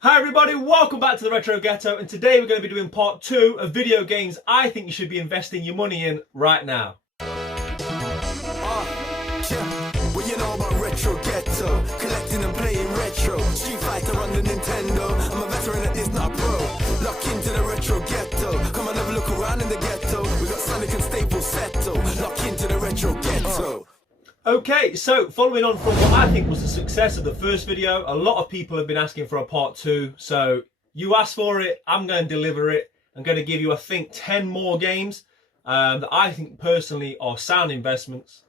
Hi everybody, welcome back to the Retro Ghetto, and today we're going to be doing part 2 of video games I think you should be investing your money in right now. What you know about Retro Ghetto? Collecting and playing retro. Street Fighter on the Nintendo. I'm a veteran at this, not a pro. Lock into the Retro Ghetto. Come and have a look around in the ghetto. We got Sonic and Staples settle. Lock into the Retro Ghetto. Okay, so following on from what I think was the success of the first video, a lot of people have been asking for a part 2. So you asked for it, I'm going to deliver it. I'm going to give you, I think, 10 more games that I think personally are sound investments.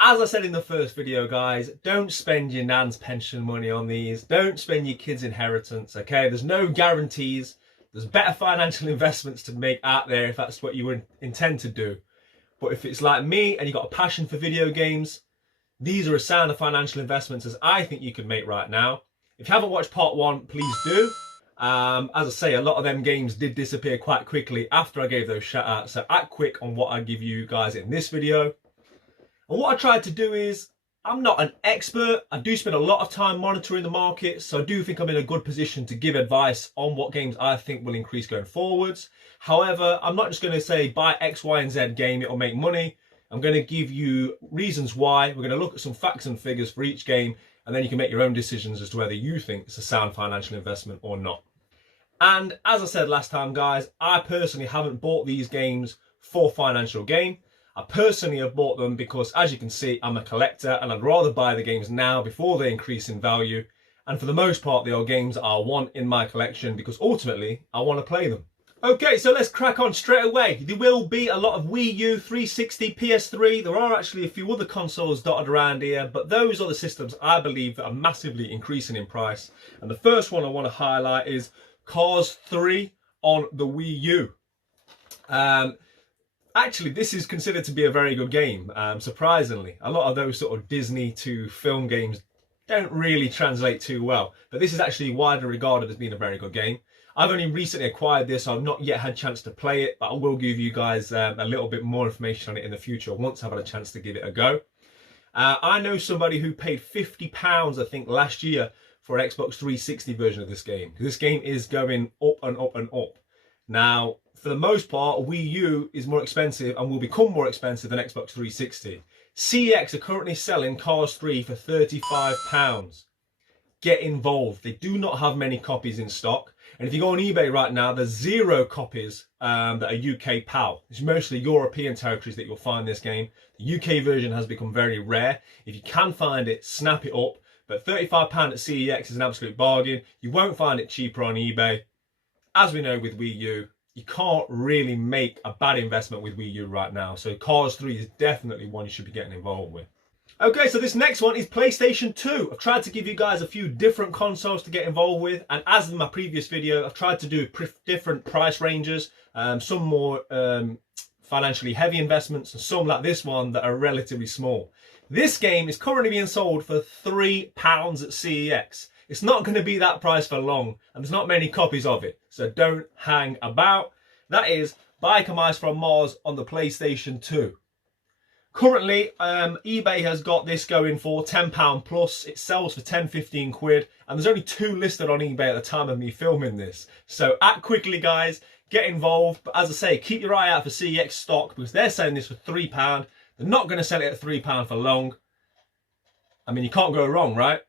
As I said in the first video, guys, don't spend your nan's pension money on these. Don't spend your kids' inheritance, okay? There's no guarantees. There's better financial investments to make out there if that's what you would intend to do. But if it's like me and you've got a passion for video games, these are as sound of financial investments as I think you can make right now. If you haven't watched part 1, please do. As I say, a lot of them games did disappear quite quickly after I gave those shout outs. So act quick on what I give you guys in this video. And what I tried to do is, I'm not an expert. I do spend a lot of time monitoring the market. So I do think I'm in a good position to give advice on what games I think will increase going forwards. However, I'm not just going to say buy X, Y, and Z game, it'll make money. I'm going to give you reasons why. We're going to look at some facts and figures for each game, and then you can make your own decisions as to whether you think it's a sound financial investment or not. And as I said last time, guys, I personally haven't bought these games for financial gain. I personally have bought them because, as you can see, I'm a collector and I'd rather buy the games now before they increase in value. And for the most part, they are games I want in my collection because ultimately I want to play them. Okay, so let's crack on straight away. There will be a lot of Wii U, 360, PS3. There are actually a few other consoles dotted around here, but those are the systems I believe that are massively increasing in price. And the first one I want to highlight is Cars 3 on the Wii U. Actually, this is considered to be a very good game, surprisingly. A lot of those sort of Disney to film games don't really translate too well, but this is actually widely regarded as being a very good game. I've only recently acquired this, so I've not yet had a chance to play it, but I will give you guys a little bit more information on it in the future once I've had a chance to give it a go. I know somebody who paid £50, I think, last year for an Xbox 360 version of this game. This game is going up and up and up. Now, for the most part, Wii U is more expensive and will become more expensive than Xbox 360. CEX are currently selling Cars 3 for £35. Get involved. They do not have many copies in stock. And if you go on eBay right now, there's 0 copies that are UK PAL. It's mostly European territories that you'll find this game. The UK version has become very rare. If you can find it, snap it up. But £35 at CEX is an absolute bargain. You won't find it cheaper on eBay. As we know with Wii U, you can't really make a bad investment with Wii U right now. So Cars 3 is definitely one you should be getting involved with. Okay, so this next one is PlayStation 2. I've tried to give you guys a few different consoles to get involved with, and as in my previous video, I've tried to do different price ranges, some more financially heavy investments, and some like this one that are relatively small. This game is currently being sold for £3 at CEX. It's not going to be that price for long, and there's not many copies of it, so don't hang about. That is Biker Mice from Mars on the PlayStation 2. Currently, eBay has got this going for £10 plus. It sells for 10-15 quid, and there's only 2 listed on eBay at the time of me filming this. So act quickly, guys, get involved. But as I say, keep your eye out for CEX stock because they're selling this for £3. They're not going to sell it at £3 for long. I mean, you can't go wrong, right?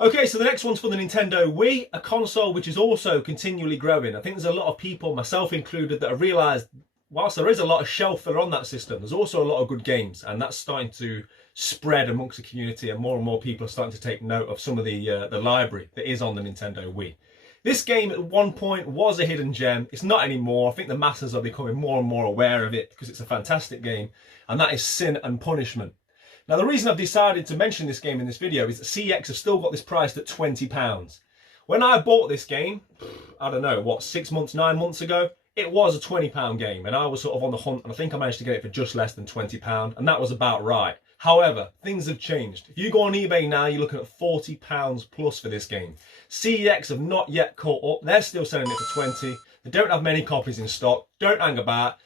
Okay, so the next one's for the Nintendo Wii, a console which is also continually growing. I think there's a lot of people, myself included, that have realised whilst there is a lot of shelf filler on that system, there's also a lot of good games, and that's starting to spread amongst the community, and more people are starting to take note of some of the library that is on the Nintendo Wii. This game at one point was a hidden gem. It's not anymore. I think the masses are becoming more and more aware of it because it's a fantastic game, and that is Sin and Punishment. Now, the reason I've decided to mention this game in this video is that CEX have still got this priced at £20. When I bought this game, I don't know, what, 6 months, 9 months ago, it was a £20 game, and I was sort of on the hunt, and I think I managed to get it for just less than £20, and that was about right. However, things have changed. If you go on eBay now, you're looking at £40 plus for this game. CEX have not yet caught up. They're still selling it for 20. They don't have many copies in stock. Don't hang about.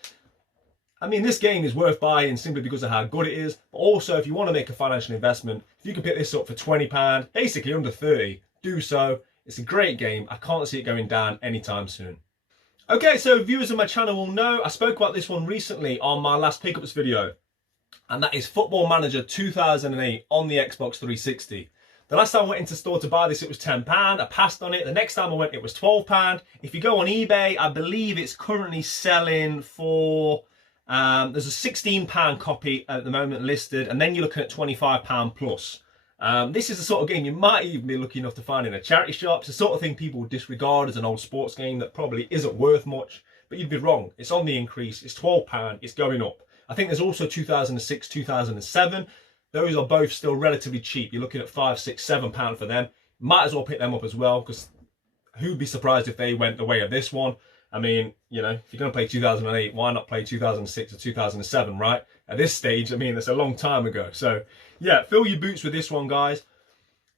I mean, this game is worth buying simply because of how good it is, but also if you want to make a financial investment, if you can pick this up for £20, basically under 30, do so. It's a great game. I can't see it going down anytime soon. Okay, so viewers of my channel will know I spoke about this one recently on my last pickups video, and that is Football Manager 2008 on the Xbox 360. The last time I went into store to buy this, it was £10. I passed on it. The next time I went, it was £12. If you go on eBay, I believe it's currently selling for, there's a £16 copy at the moment listed, and then you're looking at £25 plus. This is the sort of game you might even be lucky enough to find in a charity shop. It's the sort of thing people would disregard as an old sports game that probably isn't worth much, but you'd be wrong. It's on the increase. It's £12. It's going up. I think there's also 2006, 2007. Those are both still relatively cheap. You're looking at £5, £6, £7 for them. Might as well pick them up as well, because who'd be surprised if they went the way of this one? I mean, you know, if you're going to play 2008, why not play 2006 or 2007, right? At this stage, I mean, it's a long time ago. So, yeah, fill your boots with this one, guys.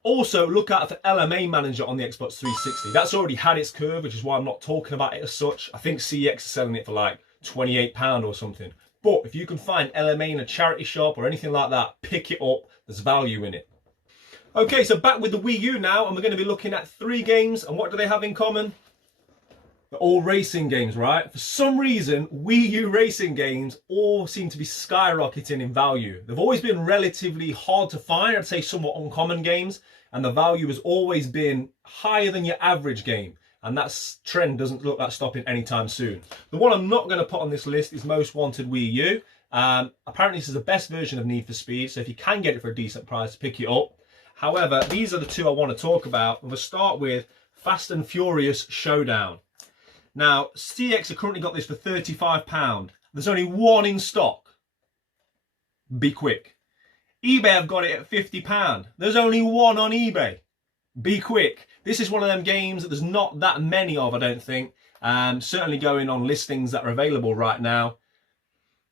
Also, look out for LMA Manager on the Xbox 360. That's already had its curve, which is why I'm not talking about it as such. I think CX is selling it for like £28 or something. But if you can find LMA in a charity shop or anything like that, pick it up. There's value in it. Okay, so back with the Wii U now, and we're going to be looking at 3 games. And what do they have in common? They're all racing games, right? For some reason, Wii U racing games all seem to be skyrocketing in value. They've always been relatively hard to find, I'd say somewhat uncommon games, and the value has always been higher than your average game. And that trend doesn't look like stopping anytime soon. The one I'm not going to put on this list is Most Wanted Wii U. Apparently this is the best version of Need for Speed, so if you can get it for a decent price, pick it up. However, these are the 2 I want to talk about. We'll start with Fast and Furious Showdown. Now, CX have currently got this for £35. There's only 1 in stock. Be quick. eBay have got it at £50. There's only 1 on eBay. Be quick. This is one of them games that there's not that many of, I don't think. Certainly going on listings that are available right now.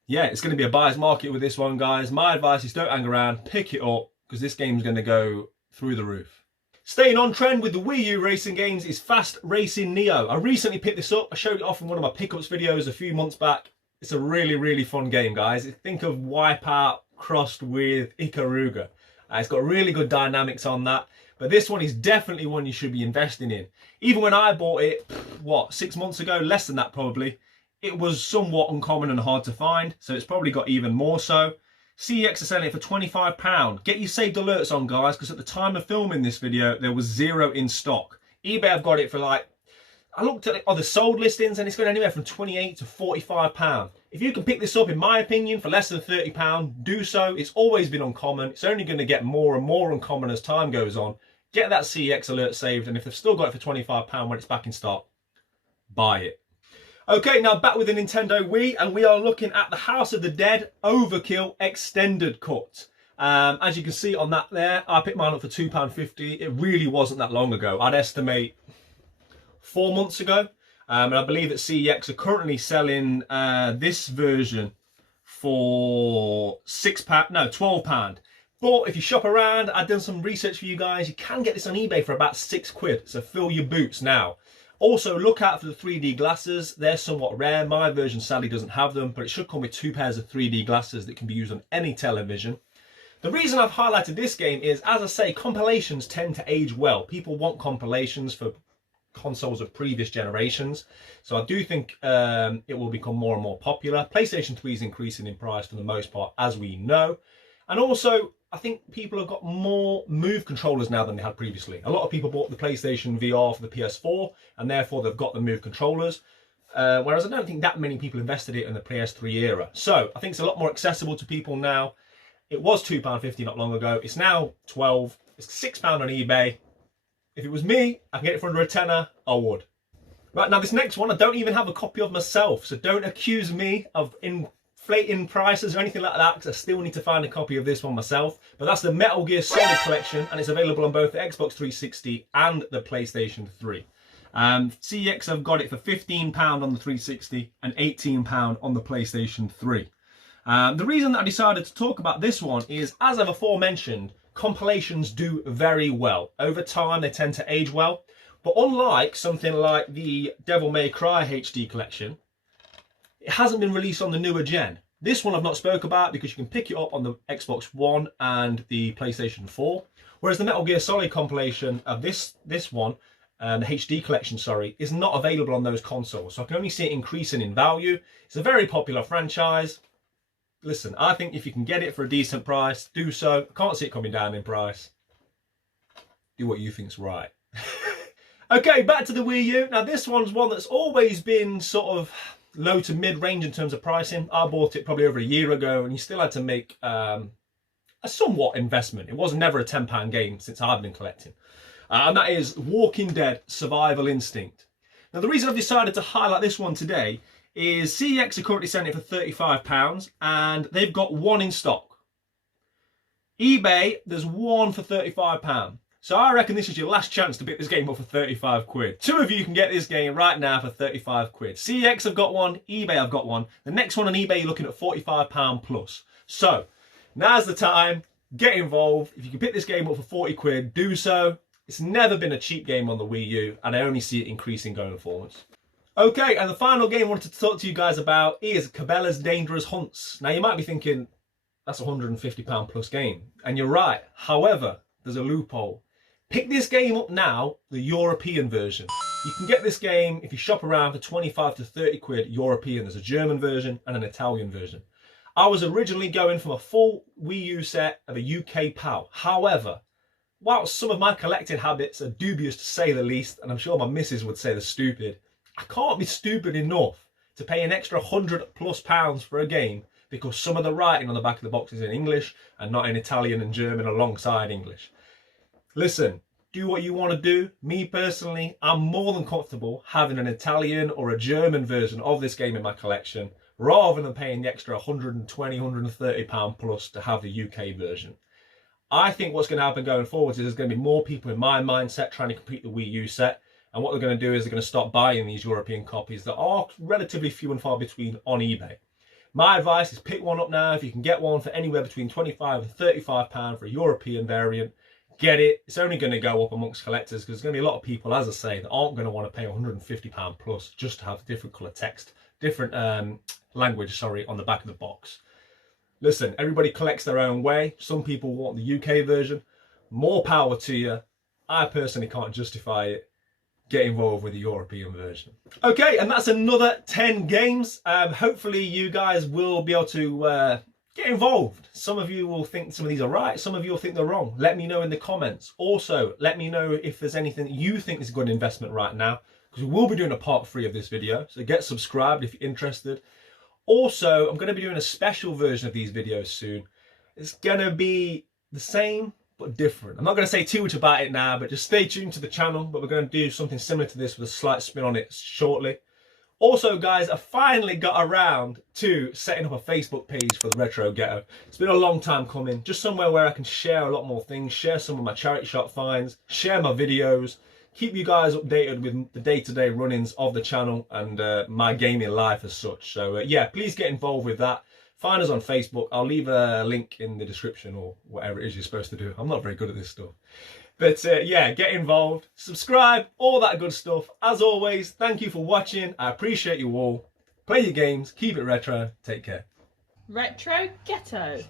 Yeah, it's going to be a buyer's market with this one, guys. My advice is don't hang around, pick it up, because this game's going to go through the roof. Staying on trend with the Wii U racing games is Fast Racing Neo. I recently picked this up. I showed it off in one of my pickups videos a few months back. It's a really, really fun game, guys. Think of Wipeout crossed with Ikaruga. It's got really good dynamics on that. But this one is definitely one you should be investing in. Even when I bought it, what, 6 months ago? Less than that probably. It was somewhat uncommon and hard to find, so it's probably got even more so. CEX are selling it for £25. Get your saved alerts on, guys, because at the time of filming this video, there was 0 in stock. eBay have got it for like, I looked at the sold listings and it's going anywhere from £28 to £45. If you can pick this up, in my opinion, for less than £30, do so. It's always been uncommon. It's only going to get more and more uncommon as time goes on. Get that CEX alert saved, and if they've still got it for £25 when it's back in stock, buy it. Okay, now back with the Nintendo Wii, and we are looking at the House of the Dead Overkill Extended Cut. As you can see on that there, I picked mine up for £2.50. It really wasn't that long ago. I'd estimate 4 months ago. And I believe that CEX are currently selling this version for £12. But if you shop around, I've done some research for you guys, you can get this on eBay for about £6. So fill your boots now. Also, look out for the 3D glasses. They're somewhat rare. My version sadly doesn't have them, but it should come with 2 pairs of 3D glasses that can be used on any television. The reason I've highlighted this game is, as I say, compilations tend to age well. People want compilations for consoles of previous generations. So I do think it will become more and more popular. PlayStation 3 is increasing in price for the most part, as we know. And also, I think people have got more Move controllers now than they had previously. A lot of people bought the PlayStation VR for the PS4, and therefore they've got the Move controllers. Whereas I don't think that many people invested it in the PS3 era. So I think it's a lot more accessible to people now. It was £2.50 not long ago. It's now £12. It's £6 on eBay. If it was me, I can get it for under a tenner, I would. Right, now this next one, I don't even have a copy of myself, so don't accuse me of inflating prices or anything like that, because I still need to find a copy of this one myself. But that's the Metal Gear Solid collection, and it's available on both the Xbox 360 and the PlayStation 3. CEX have got it for £15 on the 360 and £18 on the PlayStation 3. The reason that I decided to talk about this one is, as I've aforementioned, compilations do very well. Over time, they tend to age well. But unlike something like the Devil May Cry HD collection, it hasn't been released on the newer gen. This one I've not spoke about because you can pick it up on the Xbox One and the PlayStation 4. Whereas the Metal Gear Solid compilation of this one the HD collection, sorry, is not available on those consoles. So I can only see it increasing in value. It's a very popular franchise. Listen, I think if you can get it for a decent price, do so. I can't see it coming down in price. Do what you think's right. Okay, back to the Wii U. Now this one's one that's always been sort of low to mid-range in terms of pricing. I bought it probably over a year ago and you still had to make a somewhat investment. It was never a £10 game since I've been collecting. And that is Walking Dead Survival Instinct. Now the reason I've decided to highlight this one today is CEX are currently selling it for £35 and they've got one in stock. eBay, there's one for £35. So I reckon this is your last chance to pick this game up for 35 quid. Two of you can get this game right now for 35 quid. CEX have got one, eBay have got one. The next one on eBay you're looking at £45 plus. So now's the time, get involved. If you can pick this game up for 40 quid, do so. It's never been a cheap game on the Wii U and I only see it increasing going forwards. Okay, and the final game I wanted to talk to you guys about is Cabela's Dangerous Hunts. Now you might be thinking, that's a £150 plus game. And you're right, however, there's a loophole. Pick this game up now, the European version. You can get this game if you shop around for 25 to 30 quid European. There's a German version and an Italian version. I was originally going from a full Wii U set of a UK PAL. However, whilst some of my collecting habits are dubious to say the least, and I'm sure my missus would say they're stupid, I can't be stupid enough to pay an extra £100+ for a game because some of the writing on the back of the box is in English and not in Italian and German alongside English. Listen, do what you want to do. Me personally, I'm more than comfortable having an Italian or a German version of this game in my collection rather than paying the extra £120, £130 plus to have the UK version. I think what's going to happen going forward is there's going to be more people in my mindset trying to complete the Wii U set. And what they're going to do is they're going to start buying these European copies that are relatively few and far between on eBay. My advice is pick one up now. If you can get one for anywhere between £25 and £35 for a European variant, get it. It's only going to go up amongst collectors because there's going to be a lot of people, as I say, that aren't going to want to pay £150 plus just to have different colour text, different language, sorry, on the back of the box. Listen, everybody collects their own way. Some people want the UK version. More power to you. I personally can't justify it. Get involved with the European version. Okay, and that's another 10 games. Hopefully you guys will be able to get involved. Some of you will think some of these are right, some of you will think they're wrong. Let me know in the comments. Also, let me know if there's anything that you think is a good investment right now, because we will be doing a part 3 of this video, so get subscribed if you're interested. Also, I'm going to be doing a special version of these videos soon. It's going to be the same but different. I'm not going to say too much about it now, but just stay tuned to the channel. But we're going to do something similar to this with a slight spin on it shortly. Also, guys, I finally got around to setting up a Facebook page for the Retro Ghetto. It's been a long time coming. Just somewhere where I can share a lot more things, share some of my charity shop finds, share my videos, keep you guys updated with the day-to-day runnings of the channel and my gaming life as such. So yeah, please get involved with that. Find us on Facebook. I'll leave a link in the description or whatever it is you're supposed to do. I'm not very good at this stuff. But yeah, get involved, subscribe, all that good stuff. As always, thank you for watching. I appreciate you all. Play your games, keep it retro, take care. Retro Ghetto.